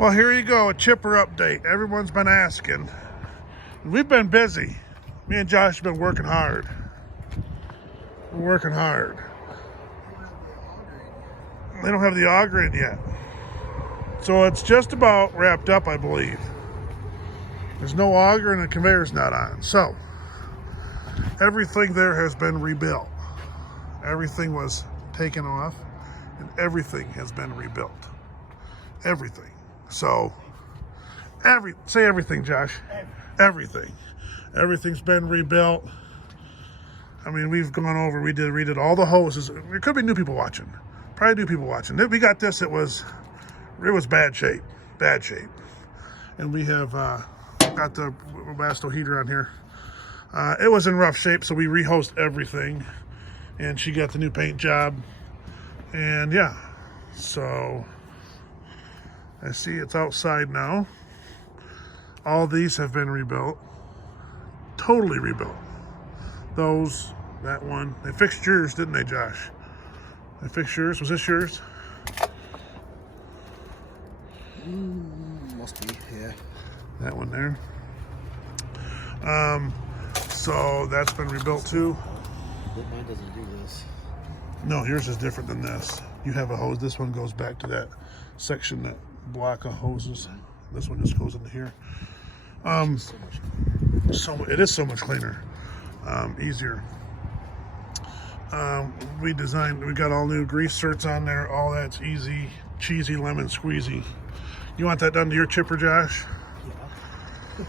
Well, here you go, a chipper update. Everyone's been asking. We've been busy. Me and Josh have been working hard. We're working hard. They don't have the auger in yet. So it's just about wrapped up, I believe. There's no auger and the conveyor's not on. So everything there has been rebuilt. Everything was taken off and everything has been rebuilt. Everything. So, say everything, Josh. Everything. Everything's been rebuilt. I mean, we've gone over, we redid all the hoses. There could be new people watching. Probably new people watching. We got this, it was bad shape. And we have got the Webasto heater on here. It was in rough shape, so we rehosed everything. And she got the new paint job. And yeah, so I see it's outside now. All these have been rebuilt. Totally rebuilt. Those, that one. They fixed yours, didn't they, Josh? They fixed yours. Was this yours? Must be, yeah. That one there. So that's been rebuilt too. But mine doesn't do this. No, yours is different than this. You have a hose. This one goes back to that section, that block of hoses. This one just goes into here. So it is so much cleaner, easier. We got all new grease certs on there. All that's easy, cheesy, lemon squeezy. You want that done to your chipper, Josh? Yeah.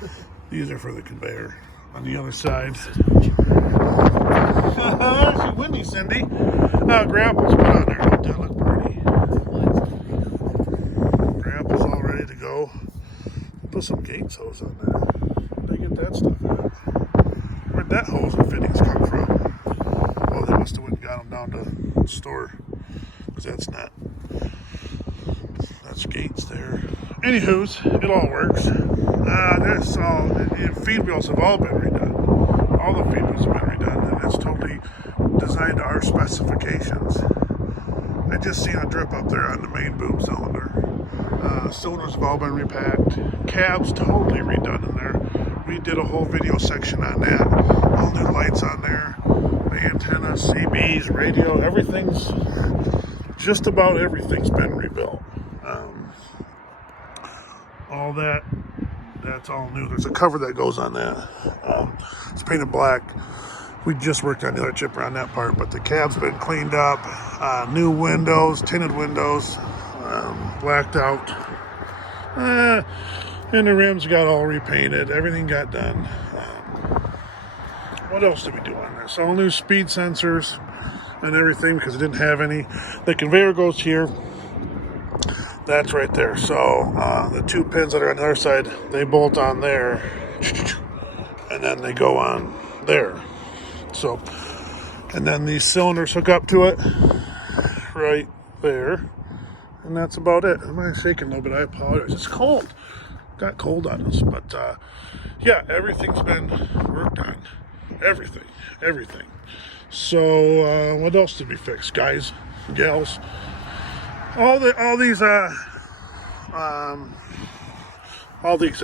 These are for the conveyor. On the other side. She's windy, Cindy. Grapple's put on there. Don't that look pretty? Grapple's all ready to go. Put some Gates hose on there. Where'd they get that stuff at? Where'd that hose and fittings come from? Oh, they must have went and got them down to the store. Because that's Gates there. Anywho's, it all works. The feed wheels have all been redone. All the feed wheels have been redone, and it's totally designed to our specifications. I just seen a drip up there on the main boom cylinder. Cylinders have all been repacked. Cabs totally redone in there. We did a whole video section on that. All new lights on there. The antenna, CBs, radio, just about everything's been rebuilt. All that's all new. There's a cover that goes on that. It's painted black. We just worked on the other chipper on that part, but the cab's been cleaned up. New windows, tinted windows, blacked out. And the rims got all repainted. Everything got done. What else did we do on this? All new speed sensors and everything because it didn't have any. The conveyor goes here. That's right there. So the two pins that are on the other side, they bolt on there, and then they go on there. So, and then these cylinders hook up to it right there, and that's about it. Am I shaking a little bit? I apologize. It's cold. Got cold on us, but yeah, everything's been worked on. Everything. So what else did we fix, guys, gals? All these have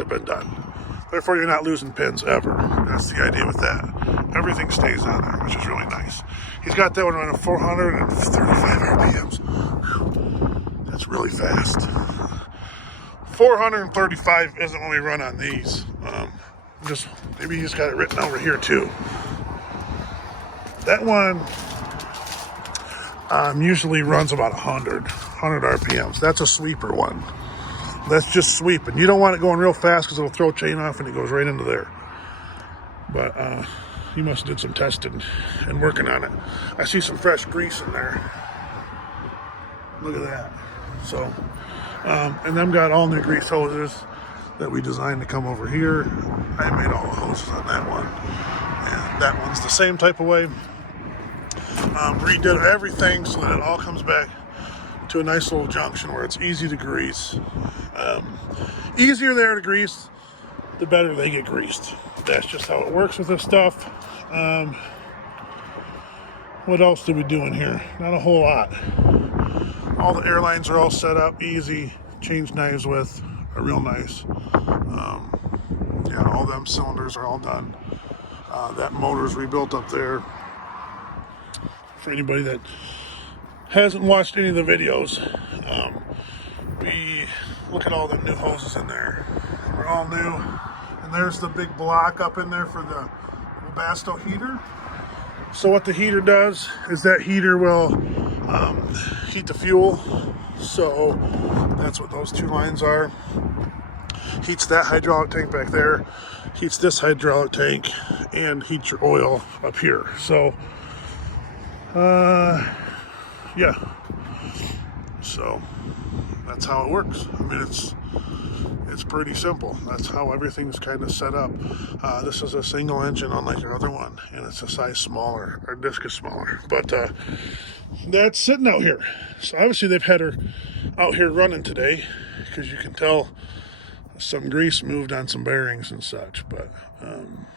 been done. Therefore, you're not losing pins ever. That's the idea with that. Everything stays on there, which is really nice. He's got that one running 435 RPMs. Whew. That's really fast. 435 isn't what we run on these. Maybe he's got it written over here too. That one usually runs about 100 RPMs. That's a sweeper one. That's just sweeping. You don't want it going real fast because it'll throw chain off and it goes right into there. But he must have did some testing and working on it. I see some fresh grease in there. Look at that. So, and them got all new grease hoses that we designed to come over here. I made all the hoses on that one. And that one's the same type of way. Redid everything so that it all comes back to a nice little junction where it's easy to grease. Easier there to grease, the better they get greased. That's just how it works with this stuff. What else did we do in here? Not a whole lot. All the airlines are all set up, easy, change knives with, real nice. Yeah, all them cylinders are all done. That motor's rebuilt up there. For anybody that hasn't watched any of the videos, we look at all the new hoses in there. They're all new. And there's the big block up in there for the Webasto heater. So what the heater does is that heater will heat the fuel. So that's what those two lines are. Heats that hydraulic tank back there, heats this hydraulic tank, and heats your oil up here. So yeah, so that's how it works. I mean, it's pretty simple. That's how everything's kind of set up. This is a single engine, unlike our other one, and it's a size smaller. Our disc is smaller, but that's sitting out here. So obviously they've had her out here running today, because you can tell some grease moved on some bearings and such. But I'm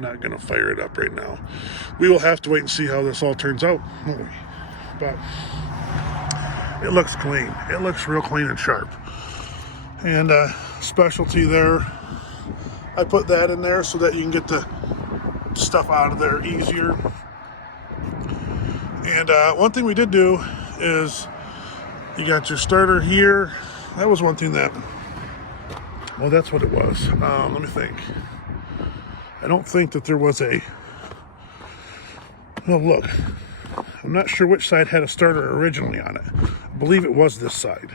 not going to fire it up right now. We will have to wait and see how this all turns out, won't we? But it looks clean. It looks real clean and sharp. And specialty there, I put that in there so that you can get the stuff out of there easier. And one thing we did do is you got your starter here. That was one thing that, well, that's what it was. Let me think. I don't think that there was a, oh look, I'm not sure which side had a starter originally on it. I believe it was this side.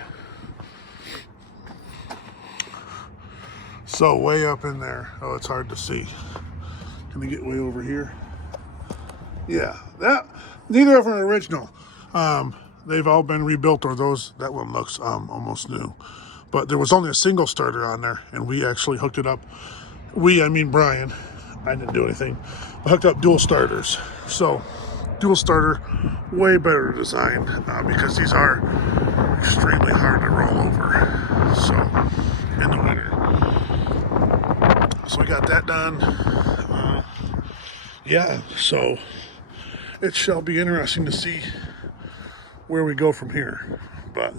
So way up in there, oh, it's hard to see. Can I get way over here? Yeah, that, neither of them are original. They've all been rebuilt, or that one looks almost new. But there was only a single starter on there, and we actually hooked it up. I mean Brian, I didn't do anything. I hooked up dual starters. So dual starter, way better design, because these are extremely hard to roll over. So in the winter. So we got that done. Yeah, so it shall be interesting to see where we go from here. But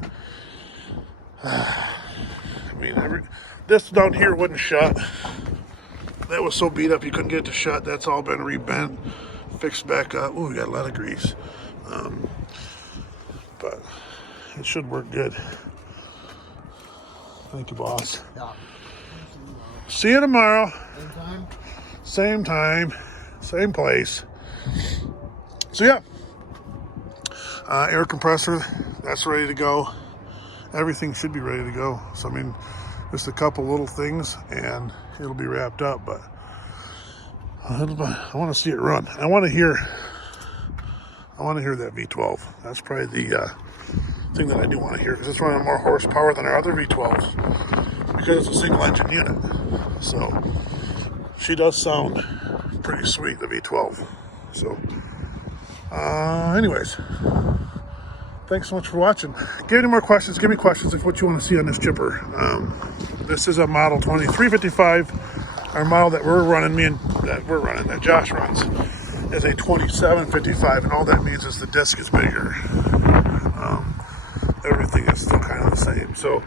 I mean, this down here wouldn't shut. That was so beat up you couldn't get it to shut. That's all been rebent, fixed back up. Ooh, we got a lot of grease. But it should work good. Thank you, boss. Yeah. See you tomorrow. Same time? Same place. So yeah, air compressor, that's ready to go. Everything should be ready to go. So I mean, just a couple little things and it'll be wrapped up. But I want to see it run. I want to hear that V12. That's probably the thing that I do want to hear, because it's running more horsepower than our other V12, because it's a single engine unit. So she does sound pretty sweet, the V12. So anyways, thanks so much for watching. Give any more questions, give me questions of what you want to see on this chipper. This is a model 2355. Our model that that Josh runs, is a 2755, and all that means is the disc is bigger. Everything is still kind of the same. So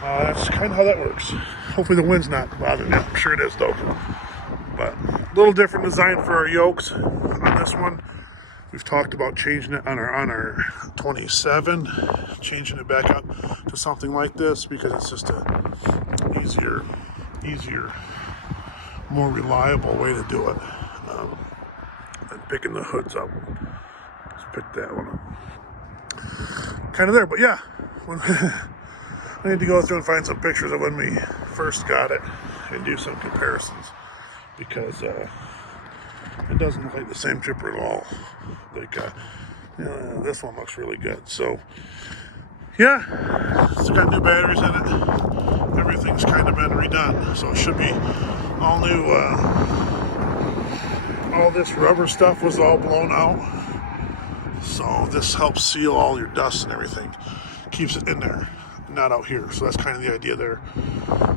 that's kind of how that works. Hopefully the wind's not bothering you. I'm sure it is though. But a little different design for our yokes on this one. We've talked about changing it on our 27, changing it back up to something like this, because it's just a easier, more reliable way to do it than picking the hoods up. Let's pick that one up. Kind of there, but yeah, I need to go through and find some pictures of when we first got it and do some comparisons, because it doesn't look like the same chipper at all. Like, this one looks really good. So, yeah, it's got new batteries in it. Everything's kind of been redone, so it should be all new. All this rubber stuff was all blown out. So this helps seal all your dust and everything. Keeps it in there, not out here. So that's kind of the idea there.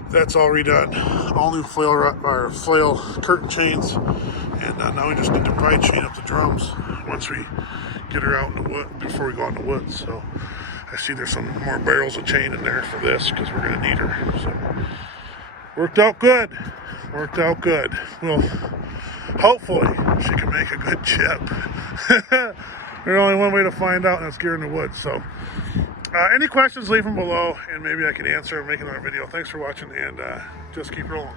That's all redone. All new flail curtain chains. And now we just need to probably chain up the drums once we get her out in the wood, before we go out in the woods. So I see there's some more barrels of chain in there for this because we're going to need her. So worked out good. Worked out good. Well, hopefully she can make a good chip. There's only one way to find out, and that's get her in the woods. So any questions, leave them below, and maybe I can answer and make another video. Thanks for watching, and just keep rolling.